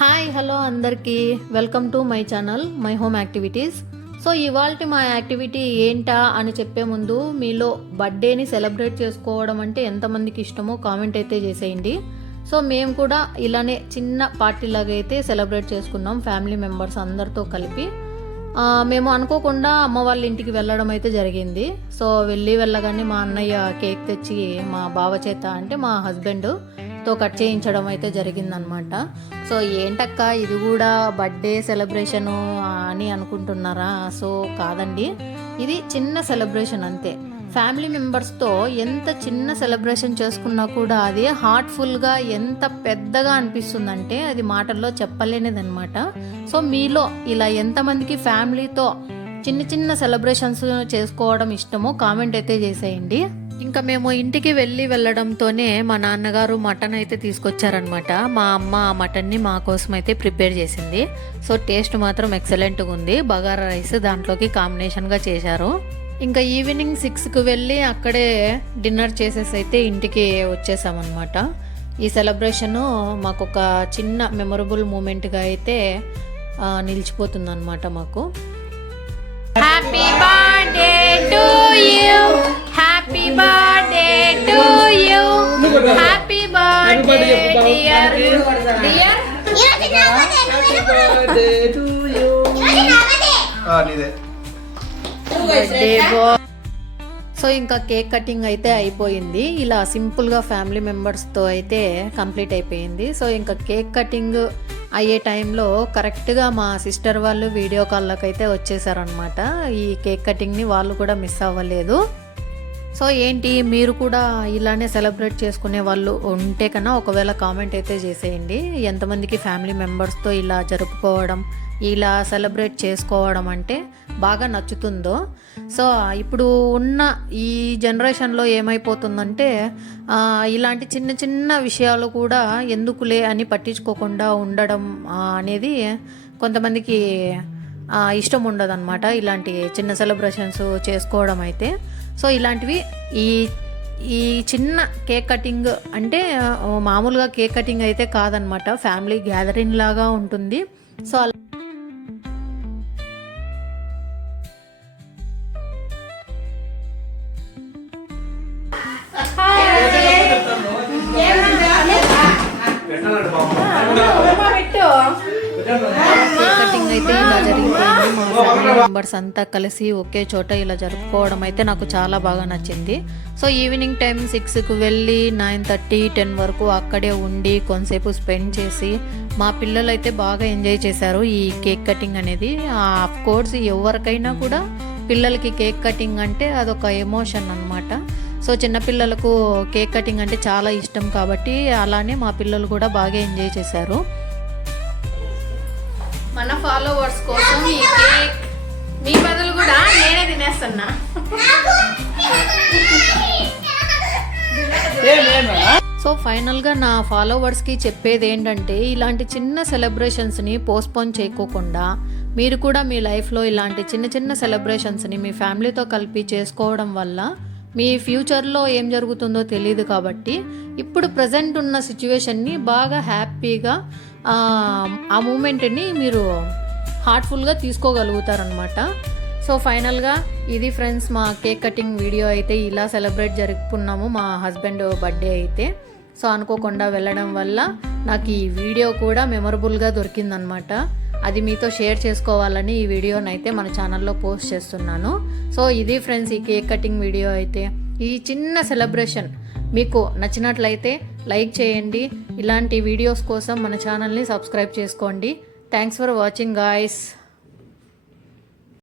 Hi hello అందరికీ welcome to my channel my home activities. So ఇవాళ మా activity ఏంటా అని చెప్పే ముందు మీలో బర్త్డేని సెలబ్రేట్ చేసుకోవడం అంటే ఎంతమందికి ఇష్టమో కామెంట్ అయితే చేసేయండి. సో మేము కూడా ఇలానే చిన్న పార్టీ లాగా అయితే సెలబ్రేట్ చేసుకున్నాం ఫ్యామిలీ మెంబర్స్ అందరితో కలిపి. మేము అనుకోకుండా అమ్మ వాళ్ళ ఇంటికి వెళ్ళడం అయితే జరిగింది. సో వెళ్ళగానే మా అన్నయ్య కేక్ తెచ్చి మా బావ చేత అంటే మా హస్బెండ్తో కట్ చేయించడం అయితే జరిగిందనమాట. సో ఏంటక్క ఇది కూడా బర్త్డే సెలబ్రేషను అని అనుకుంటున్నారా? సో కాదండి, ఇది చిన్న సెలబ్రేషన్ అంతే. ఫ్యామిలీ మెంబర్స్తో ఎంత చిన్న సెలబ్రేషన్ చేసుకున్నా కూడా అది హార్ట్ఫుల్గా ఎంత పెద్దగా అనిపిస్తుందంటే అది మాటల్లో చెప్పలేనిదన్నమాట. సో మీలో ఇలా ఎంతమందికి ఫ్యామిలీతో చిన్న చిన్న సెలబ్రేషన్స్ చేసుకోవడం ఇష్టమో కామెంట్ అయితే చేసేయండి. ఇంకా మేము ఇంటికి వెళ్ళడంతోనే మా నాన్నగారు మటన్ అయితే తీసుకొచ్చారనమాట. మా అమ్మ ఆ మటన్ని మా కోసం అయితే ప్రిపేర్ చేసింది. సో టేస్ట్ మాత్రం ఎక్సలెంట్గా ఉంది. బగారా రైస్ దాంట్లోకి కాంబినేషన్గా చేశారు. ఇంకా ఈవినింగ్ 6కి వెళ్ళి అక్కడే డిన్నర్ చేసేసి అయితే ఇంటికి వచ్చేసామన్నమాట. ఈ సెలబ్రేషను మాకు ఒక చిన్న మెమొరబుల్ మూమెంట్గా అయితే నిలిచిపోతుందన్నమాట మాకు. Happy birthday to you, happy birthday to you, happy birthday dear dear birthday boy. So ఇంకా కేక్ కటింగ్ అయితే అయిపోయింది. ఇలా సింపుల్గా ఫ్యామిలీ మెంబర్స్తో అయితే కంప్లీట్ అయిపోయింది. సో ఇంకా కేక్ కటింగ్ అయ్యే టైంలో కరెక్ట్గా మా సిస్టర్ వాళ్ళు వీడియో కాల్లోకి అయితే వచ్చేసారనమాట. ఈ కేక్ కటింగ్ని వాళ్ళు కూడా మిస్ అవ్వలేదు. సో ఏంటి మీరు కూడా ఇలానే సెలబ్రేట్ చేసుకునే వాళ్ళు ఉంటే కన్నా ఒకవేళ కామెంట్ అయితే చేసేయండి. ఎంతమందికి ఫ్యామిలీ మెంబర్స్తో ఇలా జరుపుకోవడం, ఇలా సెలబ్రేట్ చేసుకోవడం అంటే బాగా నచ్చుతుందో. సో ఇప్పుడు ఉన్న ఈ జనరేషన్లో ఏమైపోతుందంటే ఇలాంటి చిన్న చిన్న విషయాలు కూడా ఎందుకులే అని పట్టించుకోకుండా ఉండడం అనేది కొంతమందికి ఇష్టం ఉండదన్నమాట, ఇలాంటి చిన్న సెలబ్రేషన్స్ చేసుకోవడం అయితే. సో ఇలాంటివి ఈ చిన్న కేక్ కటింగ్ అంటే మామూలుగా కేక్ కటింగ్ అయితే కాదనమాట, ఫ్యామిలీ గ్యాదరింగ్ లాగా ఉంటుంది. సో కటింగ్ అయితే ఇలా జరిగిపోయింది. మా ఫ్యామిలీ మెంబర్స్ అంతా కలిసి ఒకే చోట ఇలా జరుపుకోవడం అయితే నాకు చాలా బాగా నచ్చింది. సో ఈవినింగ్ టైం 6కి వెళ్ళి 9:30, 10 వరకు అక్కడే ఉండి కొంతసేపు స్పెండ్ చేసి మా పిల్లలు అయితే బాగా ఎంజాయ్ చేశారు ఈ కేక్ కటింగ్ అనేది. ఆఫ్ కోర్స్ ఎవరికైనా కూడా పిల్లలకి కేక్ కటింగ్ అంటే అదొక ఎమోషన్ అన్నమాట. సో చిన్నపిల్లలకు కేక్ కటింగ్ అంటే చాలా ఇష్టం కాబట్టి అలానే మా పిల్లలు కూడా బాగా ఎంజాయ్ చేశారు. మన ఫాలోవర్స్ కోసం ఈ కేక్ మీ బదులు కూడా నేనే తినేస్తున్నా. సో ఫైనల్గా నా ఫాలోవర్స్కి చెప్పేది ఏంటంటే ఇలాంటి చిన్న సెలబ్రేషన్స్ని పోస్ట్పోన్ చేయకోకుండా మీరు కూడా మీ లైఫ్లో ఇలాంటి చిన్న చిన్న సెలబ్రేషన్స్ని మీ ఫ్యామిలీతో కలిపి చేసుకోవడం వల్ల మీ ఫ్యూచర్లో ఏం జరుగుతుందో తెలియదు కాబట్టి ఇప్పుడు ప్రజెంట్ ఉన్న సిచ్యువేషన్ని బాగా హ్యాపీగా ఆ మూమెంట్ని మీరు హార్ట్ఫుల్గా తీసుకోగలుగుతారనమాట. సో ఫైనల్గా ఇది ఫ్రెండ్స్ మా కేక్ కటింగ్ వీడియో అయితే ఇలా సెలబ్రేట్ జరుపుకున్నాము మా హస్బెండ్ బర్త్డే అయితే. సో అనుకోకుండా వెళ్ళడం వల్ల నాకు ఈ వీడియో కూడా మెమొరబుల్గా దొరికిందనమాట. అది మీతో షేర్ చేసుకోవాలని ఈ వీడియోనైతే మన ఛానల్లో పోస్ట్ చేస్తున్నాను. సో ఇది ఫ్రెండ్స్ ఈ కేక్ కటింగ్ వీడియో అయితే. ఈ చిన్న సెలబ్రేషన్ మీకు నచ్చినట్లయితే లైక్ చేయండి. ఇలాంటి వీడియోస్ కోసం మన ఛానల్ని సబ్స్క్రైబ్ చేసుకోండి. Thanks for watching guys.